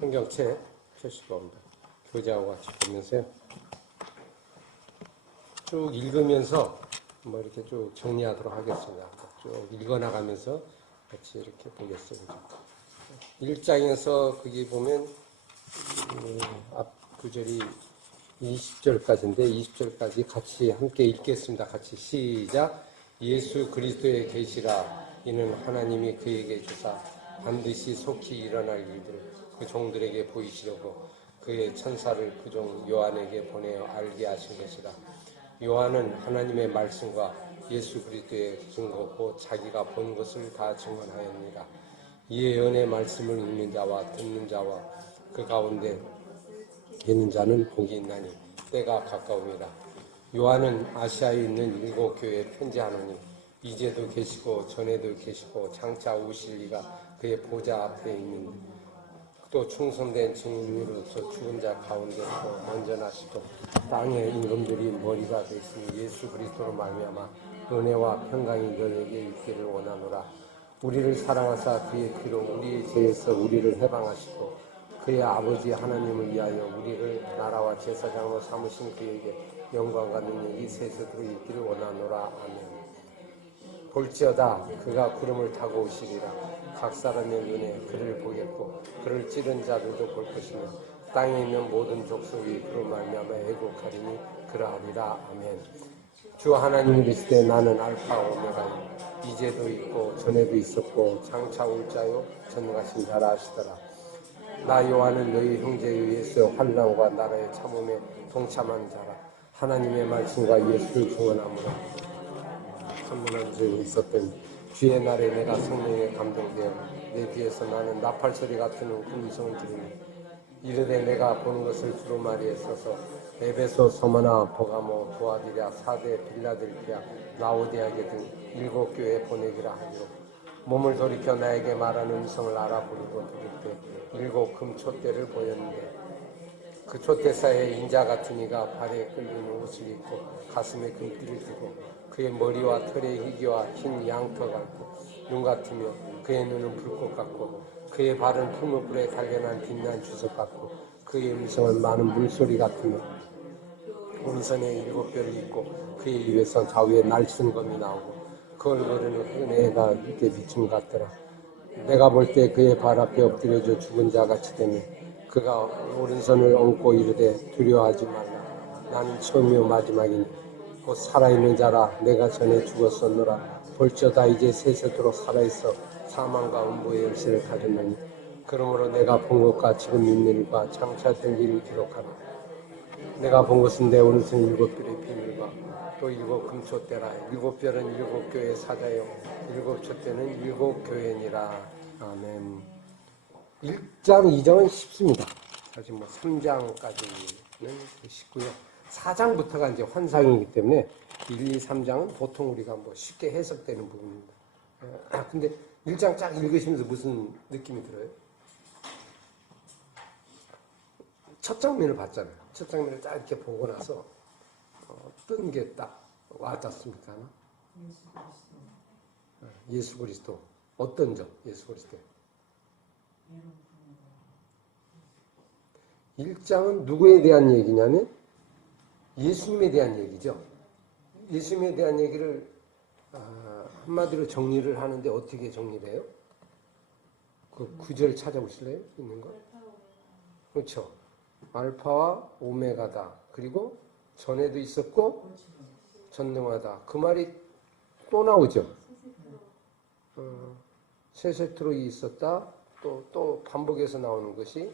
성경책 표시본입니다. 교재하고 같이 보면서요. 쭉 읽으면서 이렇게 쭉 정리하도록 하겠습니다. 쭉 읽어나가면서 같이 이렇게 보겠습니다. 1장에서 거기 보면 앞 구절이 20절까지인데 20절까지 같이 함께 읽겠습니다. 같이 시작. 예수 그리스도의 계시라. 이는 하나님이 그에게 주사 반드시 속히 일어날 일들을 그 종들에게 보이시려고 그의 천사를 그 종 요한에게 보내어 알게 하신 것이라. 요한은 하나님의 말씀과 예수 그리스도의 증거 곧 자기가 본 것을 다 증언하였느니라. 이에 예언의 말씀을 읽는 자와 듣는 자와 그 가운데 있는 자는 복이 있나니 때가 가까움이라. 요한은 아시아에 있는 7 교회에 편지하노니 이제도 계시고 전에도 계시고 장차 오실 이가 그의 보좌 앞에 있는 또 충성된 증인으로서 죽은 자 가운데서 먼저 나시고 땅의 임금들이 머리가 되시니 예수 그리스도로 말미암아 은혜와 평강이 너에게 있기를 원하노라. 우리를 사랑하사 그의 피로 우리의 죄에서 우리를 해방하시고 그의 아버지 하나님을 위하여 우리를 나라와 제사장으로 삼으신 그에게 영광과 능력이 세세토록 있기를 원하노라. 아멘. 볼지어다 그가 구름을 타고 오시리라. 각 사람의 눈에 그를 보겠고 그를 찌른 자들도 볼 것이며 땅에 있는 모든 족속이 그로 말미암아 애곡하리니 그러하리라. 아멘. 주 하나님 이르시되 나는 알파 오메가요 이제도 있고 전에도 있었고 장차 올 자요 전능하신 자라 하시더라. 나 요한은 너희 형제 예수의 환난과 나라의 참음에 동참한 자라. 하나님의 말씀과 예수를 증언하므로 선문한 적이 있었던 주의 날에 내가 성령에 감동되어 내 귀에서 나는 나팔 소리 같은 큰 음성을 들으니 이르되 내가 보는 것을 두루마리에 써서 에베소, 서머나, 버가모, 도아디랴, 사대, 빌라델피아, 라오디아게 등 7 교회에 보내기라 하니로 몸을 돌이켜 나에게 말하는 음성을 알아보리고 들을 때 7 금촛대를 보였는데 그 촛대사에 인자 같은 이가 발에 끌리는 옷을 입고 가슴에 금띠를 띠고 그의 머리와 털에 희귀와 흰 양털 같고 눈 같으며 그의 눈은 불꽃 같고 그의 발은 풀무불에 달려난 빛난 주석 같고 그의 음성은 많은 물소리 같으며 오른손에 7 뼈를 입고 그의 입에서 좌우에 날쌘 검이 나오고 그 얼굴에는 은혜가 이렇게 비춤 같더라. 내가 볼 때 그의 발 앞에 엎드려져 죽은 자같이 되며 그가 오른손을 얹고 이르되 두려워하지 말라. 나는 처음이요 마지막이니 곧 살아있는 자라. 내가 전에 죽었었노라. 볼지어다 이제 세세토록 살아있어 사망과 음부의 열쇠를 가졌느니 그러므로 내가 본 것과 지금 있는 일과 장차 될 일을 기록하라. 내가 본 것은 내 오른손 7 뼈의 비밀과 또 7 금촛대라. 7 뼈는 7 교회의 사자요 7 촛대는 7 교회니라. 아멘. 1장, 2장은 쉽습니다. 사실 3장까지는 쉽고요. 4장부터가 이제 환상이기 때문에 1, 2, 3장은 보통 우리가 쉽게 해석되는 부분입니다. 근데 1장 쫙 읽으시면서 무슨 느낌이 들어요? 첫 장면을 봤잖아요. 첫 장면을 딱 이렇게 보고 나서 뜬 게 딱 와닿습니까? 예수 그리스도. 어떤 점? 예수 그리스도. 1장은 누구에 대한 얘기냐면 예수님에 대한 얘기죠. 예수님에 대한 얘기를 한마디로 정리를 하는데 어떻게 정리를 해요? 그 구절 찾아보실래요? 있는 거? 그렇죠. 알파와 오메가다. 그리고 전에도 있었고 전능하다. 그 말이 또 나오죠. 세세토록 있었다. 또 반복해서 나오는 것이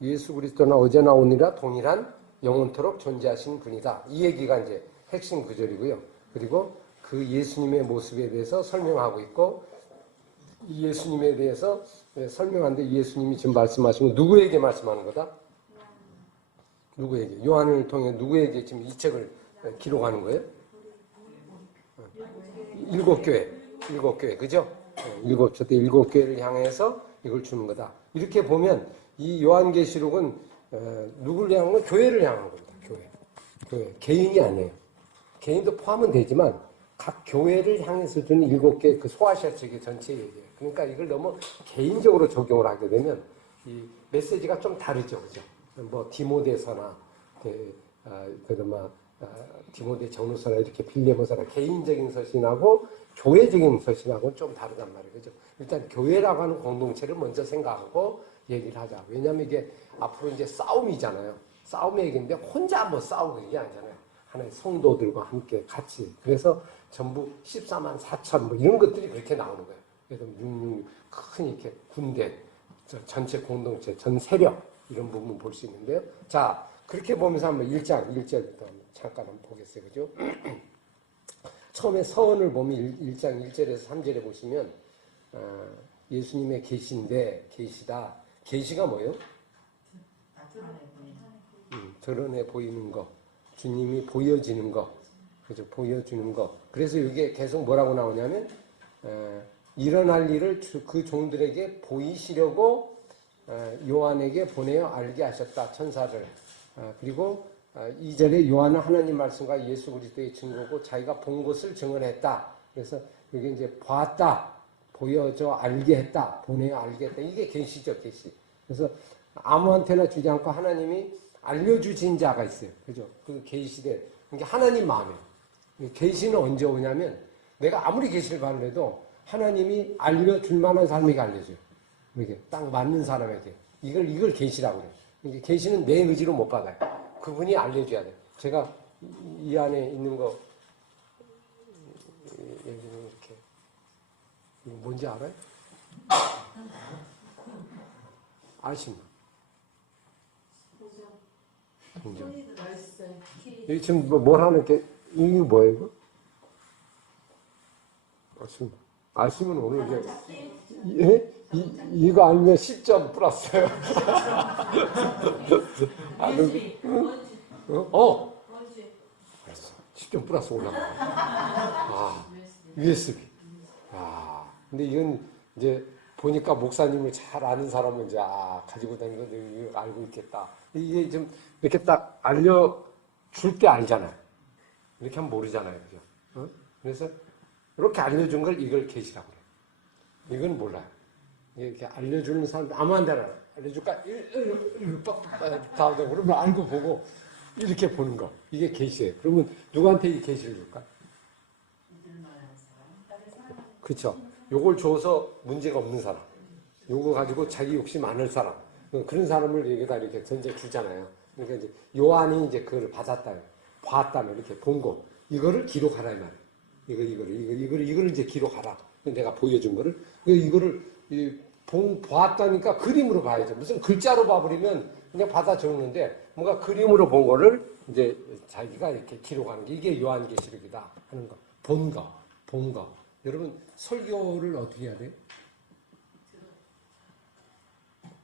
예수 그리스도는 어제나 오늘이나 동일한 영원토록 존재하신 분이다. 이 얘기가 이제 핵심 구절이고요. 그리고 그 예수님의 모습에 대해서 설명하고 있고 이 예수님에 대해서 설명하는데 예수님이 지금 말씀하신 건 누구에게 말씀하는 거다? 누구에게? 요한을 통해 누구에게 지금 이 책을 기록하는 거예요? 7 교회. 7 교회. 그죠? 7 촛대 7 교회를 향해서 이걸 주는 거다. 이렇게 보면 이 요한계시록은 누구를 향한 건 교회를 향한 겁니다. 교회. 개인이 아니에요. 개인도 포함은 되지만 각 교회를 향해서 준 7개 그 소아시아책의 전체 얘기예요. 그러니까 이걸 너무 개인적으로 적용을 하게 되면 이 메시지가 좀 다르죠, 그죠? 뭐 디모데서나 그나마 디모데 전후서나 이렇게 빌레모서나 개인적인 서신하고 교회적인 서신하고는 좀 다르단 말이에요, 그죠? 일단 교회라고 하는 공동체를 먼저 생각하고 얘기를 하자. 왜냐하면 이게 앞으로 이제 싸움이잖아요. 싸움의 얘기인데 혼자 뭐 싸우고 이게 아니잖아요. 하나의 성도들과 함께 같이. 그래서 전부 14만 4천 뭐 이런 것들이 그렇게 나오는 거예요. 그래서 큰 이렇게 군대, 전체 공동체, 전 세력 이런 부분 볼 수 있는데요. 자, 그렇게 보면서 한번 1장 1절부터 잠깐 한번 보겠어요. 그죠? 처음에 서원을 보면 1장 1절에서 3절에 보시면 예수님의 계시인데 계시다. 계시가 뭐예요? 드러내 보이는 거. 주님이 보여지는 거. 그죠? 보여주는 거. 그래서 이게 계속 뭐라고 나오냐면 일어날 일을 그 종들에게 보이시려고 요한에게 보내어 알게 하셨다. 천사를. 그리고 2절에 요한은 하나님 말씀과 예수 그리스도의 증거고 자기가 본 것을 증언했다. 그래서 이게 이제 봤다. 보여줘 알게 했다. 보내어 알게 했다. 이게 계시죠, 계시. 그래서 아무한테나 주지 않고 하나님이 알려주신 자가 있어요. 그죠? 그 계시대. 그러니까 하나님 마음이에요. 계시는 언제 오냐면 내가 아무리 계시를 받으려도 하나님이 알려줄 만한 사람에게 알려줘요. 이렇게 딱 맞는 사람에게. 이걸 계시라고 그래요. 이게 계시는 내 의지로 못 받아요. 그분이 알려줘야 돼요. 제가 이 안에 있는 거 이렇게 뭔지 알아요? 아십니까? 동전. 여기 지금 뭘 하는 게 이게 뭐예요? 이거? 아시면 오늘 이제 이거 알면 10점 플러스요. 알았어. 10점 플러스 올라가. USB. 근데 이건 이제 보니까 목사님을 잘 아는 사람은 이제 가지고 다니는 거 알고 있겠다. 이게 좀 이렇게 딱 알려줄 때 알잖아요. 이렇게 하면 모르잖아요, 그죠? 그래서 이렇게 알려준 걸 이걸 계시라고 그래요. 이건 몰라요. 이렇게 알려주는 사람 아무한테나 알려줄까? 다음에 그러면 알고 보고 이렇게 보는 거. 이게 계시예요. 그러면 누구한테 이 계시를 줄까? 그렇죠. 요걸 줘서 문제가 없는 사람. 요거 가지고 자기 욕심 많을 사람. 그런 사람을 여기다 이렇게 던져 주잖아요. 그러니까 이제 요한이 이제 그걸 받았다. 봤다면 이렇게 본 거. 이거를 기록하라 이 말이에요. 이거를 이제 기록하라. 내가 보여준 거를. 이거를 봤다니까 그림으로 봐야죠. 무슨 글자로 봐버리면 그냥 받아 적는데 뭔가 그림으로 본 거를 이제 자기가 이렇게 기록하는 게 이게 요한계시록이다 하는 거. 본 거. 여러분 설교를 어떻게 해야 돼요?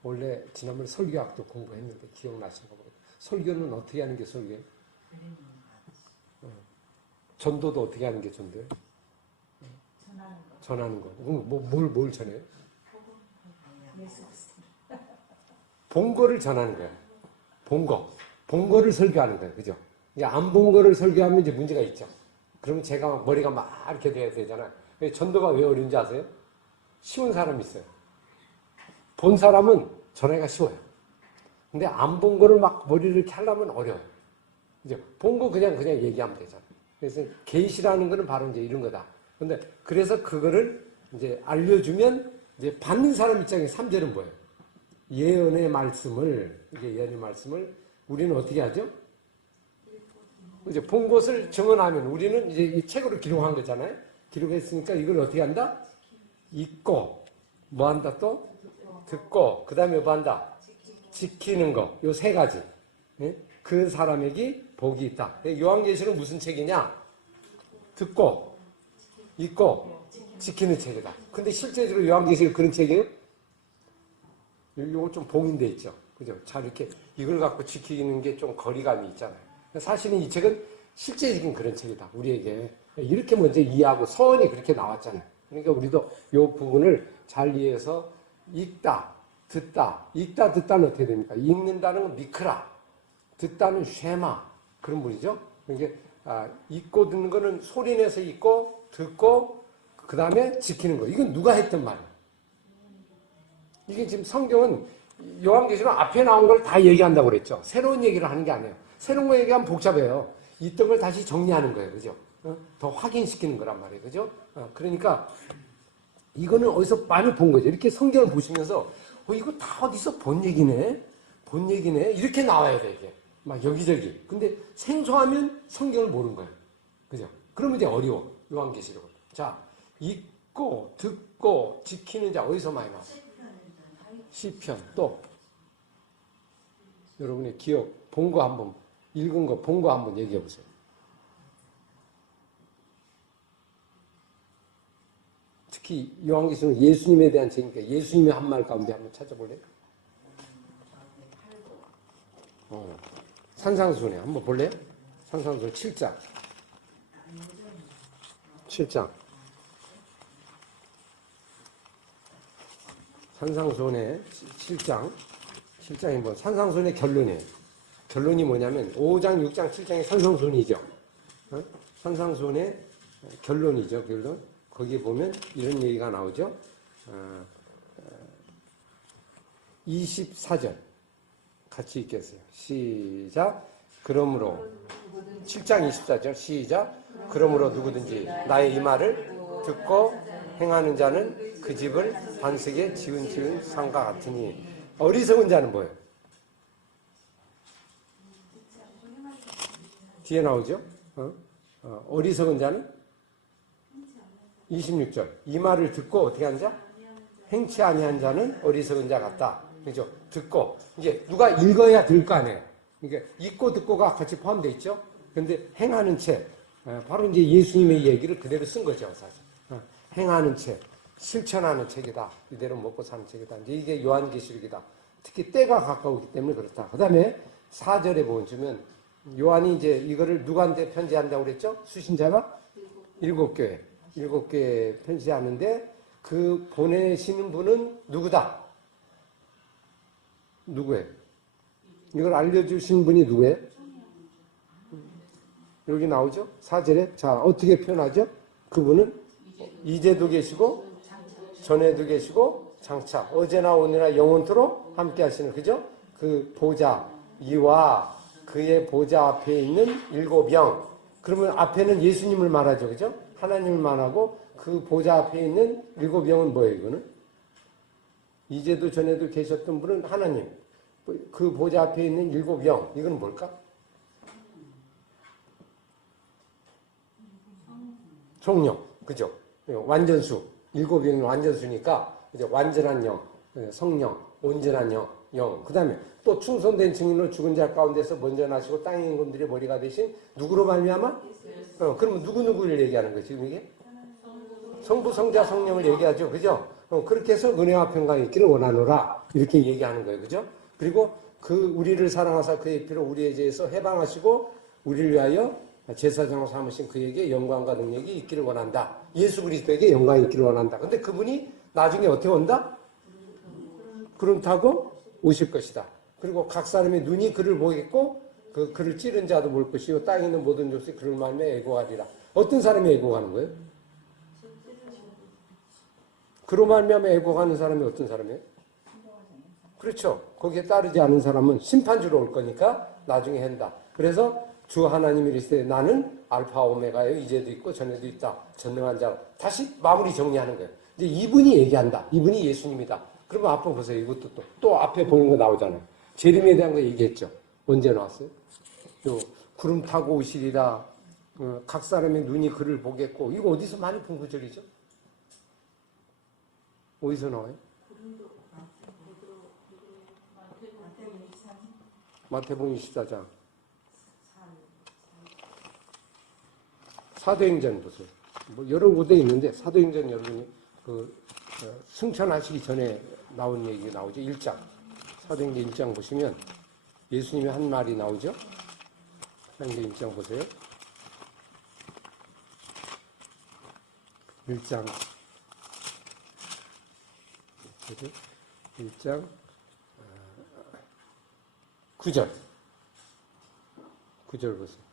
원래 지난번에 설교학도 공부했는데 기억나시는 거 모르겠어요. 설교는 어떻게 하는 게 설교예요? 전도도 어떻게 하는 게 전도예요? 전하는 거. 뭘 전해요? 본 거를 전하는 거예요. 본 거를 설교하는 거예요. 그죠? 이제 안 본 거를 설교하면 이제 문제가 있죠. 그러면 제가 머리가 막 이렇게 돼야 되잖아요. 전도가 왜 어려운지 아세요? 쉬운 사람이 있어요. 본 사람은 전하기가 쉬워요. 근데 안 본 거를 막 머리를 이렇게 하려면 어려워요. 이제 본 거 그냥 얘기하면 되잖아요. 그래서 계시라는 거는 바로 이제 이런 거다. 근데 그래서 그거를 이제 알려주면 이제 받는 사람 입장에서 3절은 뭐예요? 예언의 말씀을 우리는 어떻게 하죠? 이제 본 것을 증언하면 우리는 이제 이 책으로 기록한 거잖아요. 기록했으니까 이걸 어떻게 한다? 읽고 뭐 한다 또? 듣고 그 다음에 뭐 한다? 지키는 거. 요 세 가지. 그 사람에게 복이 있다. 요한계시록은 무슨 책이냐? 듣고 읽고 지키는 책이다. 근데 실제적으로 요한계시록 그런 책이에요? 요거 좀 봉인돼 있죠. 그죠? 잘 이렇게 이걸 갖고 지키는 게 좀 거리감이 있잖아요. 사실은 이 책은 실제적인 그런 책이다. 우리에게 이렇게 먼저 이해하고 서원이 그렇게 나왔잖아요. 그러니까 우리도 이 부분을 잘 이해해서 읽다, 듣다는 어떻게 됩니까? 읽는다는 건 미크라, 듣다는 쉐마 그런 분이죠. 그러니까 읽고 듣는 거는 소리내서 읽고 듣고 그 다음에 지키는 거. 이건 누가 했던 말이야. 이게 지금 성경은 요한계시록 앞에 나온 걸 다 얘기한다고 그랬죠. 새로운 얘기를 하는 게 아니에요. 새로운 거 얘기하면 복잡해요. 있던 걸 다시 정리하는 거예요. 그죠? 더 확인시키는 거란 말이에요. 그죠? 그러니까 이거는 어디서 많이 본 거죠. 이렇게 성경을 보시면서 이거 다 어디서 본 얘기네? 본 얘기네? 이렇게 나와야 돼, 이게. 막 여기저기. 근데 생소하면 성경을 모르는 거예요. 그죠? 그러면 이제 어려워. 요한계시록은. 자, 읽고, 듣고, 지키는 자 어디서 많이 나와요? 시편. 또 여러분의 기억, 본 거 한번, 읽은 거, 본 거 한번 얘기해 보세요. 특히 요한계시록은 예수님에 대한 책이니까 예수님의 한 말 가운데 한번 찾아볼래요? 산상수훈에 한번 볼래요? 산상수훈 7장. 7장. 산상수훈의 7장. 7장이 뭐 산상수훈의 결론이에요. 결론이 뭐냐면 5장, 6장, 7장이 산상수훈이죠. 산상수훈의 결론이죠. 결론. 거기에 보면 이런 얘기가 나오죠. 24절 같이 읽겠어요. 시작. 그러므로 7장 24절 시작. 그러므로 누구든지 나의 이 말을 듣고 행하는 자는 그 집을 반석에 지은 산과 같으니. 어리석은 자는 뭐예요? 뒤에 나오죠. 어리석은 자는 26절. 이 말을 듣고 어떻게 한 자? 행치 아니한 자는 어리석은 자 같다. 그죠? 듣고. 이제 누가 읽어야 들 거 아니에요. 그러니까 읽고 듣고가 같이 포함되어 있죠. 그런데 행하는 채. 바로 이제 예수님의 얘기를 그대로 쓴 거죠, 사실. 행하는 채. 실천하는 책이다. 이대로 먹고 사는 책이다. 이제 이게 요한계시록이다. 특히 때가 가까우기 때문에 그렇다. 그 다음에 4절에 보면 요한이 이제 이거를 누구한테 편지한다고 그랬죠? 수신자가 7교회. 7교회에 편지하는데 그 보내시는 분은 누구다? 누구예요? 이걸 알려주신 분이 누구예요? 여기 나오죠? 4절에. 자, 어떻게 표현하죠? 그분은 이제도 계시고 전에도 계시고 장차 어제나 오늘나 영원토록 함께 하시는, 그죠? 그 보좌 이와 그의 보좌 앞에 있는 7영. 그러면 앞에는 예수님을 말하죠. 그죠? 하나님을 말하고 그 보좌 앞에 있는 7영은 뭐예요? 이거는 이제도 전에도 계셨던 분은 하나님. 그 보좌 앞에 있는 7영. 이건 뭘까? 성령. 그죠? 완전수. 7영이 완전수니까 이제 완전한 영, 성령, 온전한 영. 그 다음에 또 충성된 증인으로 죽은 자 가운데서 먼저 나시고 땅의 임금들의 머리가 되신 누구로 말미암아? 그러면 누구를 얘기하는 거지 지금 이게? 성부, 성자, 성령을 얘기하죠. 그죠? 그렇게 해서 은혜와 평강이 있기를 원하노라. 이렇게 얘기하는 거예요. 그죠? 그리고 그 우리를 사랑하사 그의 피로 우리의 죄에서 해방하시고 우리를 위하여 제사장으로 삼으신 그에게 영광과 능력이 있기를 원한다. 예수 그리스도에게 영광이 있기를 원한다. 근데 그분이 나중에 어떻게 온다? 구름 타고 오실 것이다. 그리고 각 사람의 눈이 그를 보겠고 그 그를 찌른 자도 볼 것이요 땅에 있는 모든 족속이 그를 말미암아 애고하리라. 어떤 사람이 애고하는 거예요? 그로 말미암아 애고하는 사람이 어떤 사람이에요? 그렇죠. 거기에 따르지 않은 사람은 심판주로 올 거니까 나중에 한다. 그래서 주 하나님이 이르시되 나는 알파 오메가요 이제도 있고 전에도 있다. 전능한 자. 다시 마무리 정리하는 거예요. 이제 이분이 얘기한다. 이분이 예수님이다. 그러면 앞에 보세요. 이것도 또 앞에 보는 거 나오잖아요. 재림에 대한 거 얘기했죠. 언제 나왔어요? 요 구름 타고 오시리라. 각 사람의 눈이 그를 보겠고. 이거 어디서 많이 본 구절이죠? 어디서 나와요? 마태복음 24장. 사도행전 보세요. 뭐 여러 곳에 있는데 사도행전 여러분이 승천하시기 전에 나온 얘기 나오죠. 1장. 사도행전 1장 보시면 예수님이 한 말이 나오죠. 사도행전 1장 보세요. 1장 1장 9절 9절 보세요.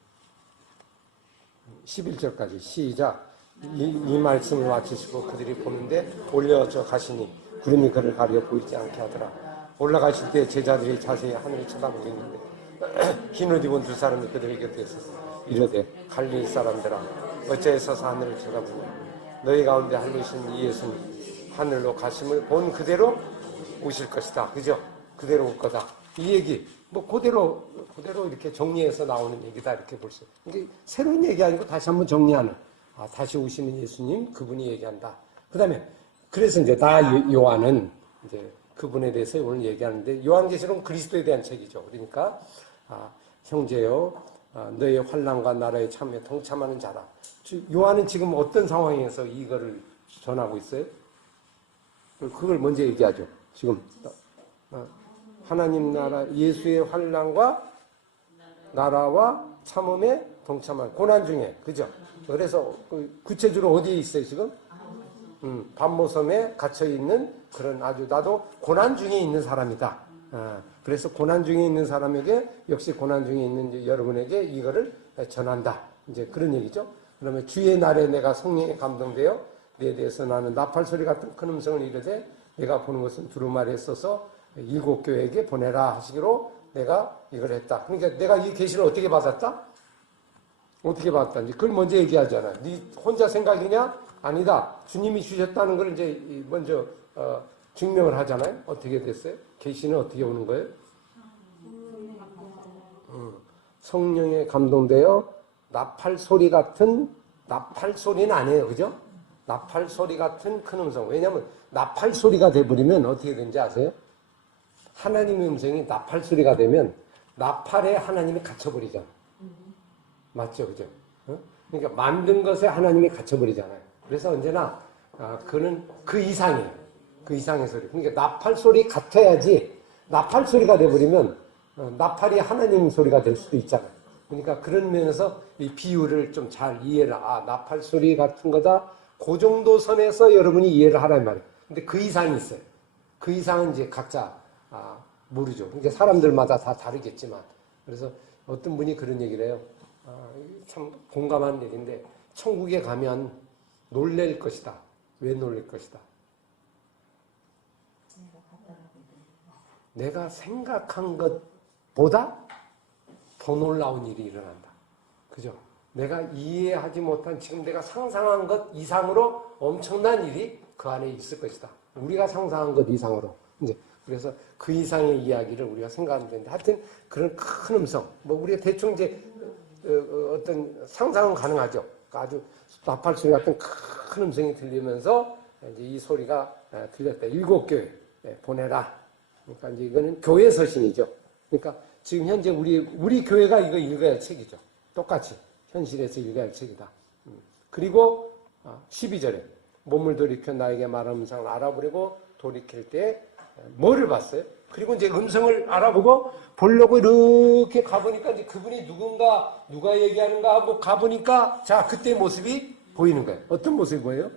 11절까지 시작. 이 말씀을 마치시고 그들이 보는데 올려져 가시니 구름이 그를 가려 보이지 않게 하더라. 올라가실 때 제자들이 자세히 하늘을 쳐다보고 있는데 흰 옷 입은 두 사람이 그들의 곁에 있었어. 이르되 갈릴리 사람들아 어찌하여 서서 하늘을 쳐다보냐. 너희 가운데 할리신 이 예수님 하늘로 가심을 본 그대로 오실 것이다. 그죠? 그대로 올 거다. 이 얘기 뭐 그대로 이렇게 정리해서 나오는 얘기다 이렇게 볼 수. 이게 새로운 얘기 아니고 다시 한번 정리하는. 다시 오시는 예수님 그분이 얘기한다. 그다음에 그래서 이제 요한은 이제 그분에 대해서 오늘 얘기하는데 요한계시록은 그리스도에 대한 책이죠. 그러니까 형제여 너의 환난과 나라의 참에 동참하는 자라. 요한은 지금 어떤 상황에서 이거를 전하고 있어요? 그걸 먼저 얘기하죠. 지금 하나님 나라 예수의 환난과 나라와 참음에 동참한 고난 중에 그죠? 그래서 구체적으로 어디에 있어요 지금? 반모섬에 갇혀 있는 그런 아주 나도 고난 중에 있는 사람이다. 그래서 고난 중에 있는 사람에게 역시 고난 중에 있는 여러분에게 이거를 전한다. 이제 그런 얘기죠. 그러면 주의 날에 내가 성령에 감동되어 내 대해서 나는 나팔 소리 같은 큰 음성을 이르되 내가 보는 것은 두루마리에 써서 7 교회에게 보내라 하시기로 내가 이걸 했다. 그러니까 내가 이 계시를 어떻게 받았다? 어떻게 받았다는지 그걸 먼저 얘기하잖아. 네 혼자 생각이냐? 아니다. 주님이 주셨다는 걸 이제 먼저 증명을 하잖아요. 어떻게 됐어요? 계시는 어떻게 오는 거예요? 성령에 감동되어 나팔 소리 같은 나팔 소리는 아니에요. 그죠? 나팔 소리 같은 큰 음성. 왜냐하면 나팔 소리가 돼버리면 어떻게 되는지 아세요? 하나님의 음성이 나팔 소리가 되면 나팔에 하나님이 갇혀버리잖아. 맞죠? 그죠? 그러니까 만든 것에 하나님이 갇혀버리잖아요. 그래서 언제나 그는 그 이상이에요. 그 이상의 소리. 그러니까 나팔 소리 같아야지 나팔 소리가 돼버리면 나팔이 하나님 소리가 될 수도 있잖아요. 그러니까 그런 면에서 이 비유를 좀 잘 이해를 나팔 소리 같은 거다. 그 정도 선에서 여러분이 이해를 하란 말이에요. 근데 그 이상이 있어요. 그 이상은 이제 각자 모르죠. 그러니까 사람들마다 다 다르겠지만 그래서 어떤 분이 그런 얘기를 해요. 참 공감한 얘기인데 천국에 가면 놀랄 것이다. 왜 놀랄 것이다? 내가 생각한 것보다 더 놀라운 일이 일어난다. 그죠? 내가 이해하지 못한 지금 내가 상상한 것 이상으로 엄청난 일이 그 안에 있을 것이다. 우리가 상상한 것 이상으로. 이제 그래서 그 이상의 이야기를 우리가 생각하면 되는데 하여튼 그런 큰 음성. 뭐 우리가 대충 이제 어떤 상상은 가능하죠. 아주 나팔 소리 같은 큰 음성이 들리면서 이제 이 소리가 들렸다. 7 교회 보내라. 그러니까 이제 이거는 교회 서신이죠. 그러니까 지금 현재 우리 교회가 이거 읽어야 할 책이죠. 똑같이 현실에서 읽어야 할 책이다. 그리고 12절에 몸을 돌이켜 나에게 말하는 음성을 알아보려고 돌이킬 때 뭐를 봤어요? 그리고 이제 음성을 알아보고 보려고 이렇게 가보니까 이제 그분이 누가 얘기하는가 하고 가보니까 자, 그때 모습이 보이는 거예요. 어떤 모습이 보여요?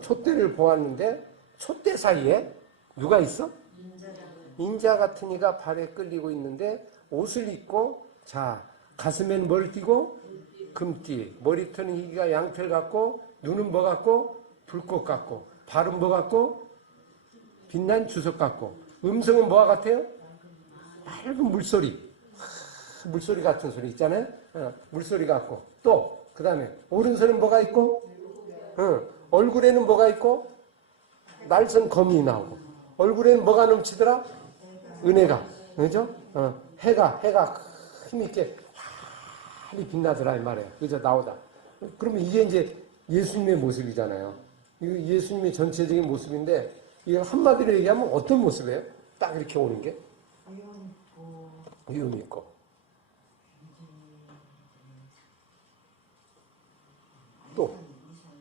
촛대를 보았는데 촛대 사이에 누가 있어? 인자 같은 이가 발에 끌리고 있는데 옷을 입고 자, 가슴엔 뭘 띠고? 금띠. 머리털은 희기가 양털 같고 눈은 뭐 같고? 불꽃 같고 발은 뭐 같고? 빛난 주석 같고 음성은 뭐와 같아요? 맑은 물소리. 물소리 같은 소리 있잖아요. 물소리 같고 또 그 다음에 오른손은 뭐가 있고 얼굴에는 뭐가 있고 날선 검이 나오고 얼굴에는 뭐가 넘치더라? 은혜가. 그죠? 해가 힘있게 빨리 빛나더라 이 말이에요. 그죠? 나오다. 그러면 이게 이제 예수님의 모습이잖아요. 이거 예수님의 전체적인 모습인데 이게 한마디로 얘기하면 어떤 모습이에요? 딱 이렇게 오는 게? 위험 있고. 또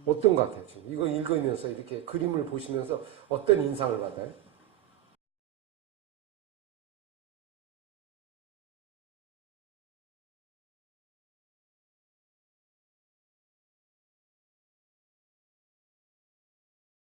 어떤 것 같아요? 지금 이거 읽으면서 이렇게 그림을 보시면서 어떤 인상을 받아요?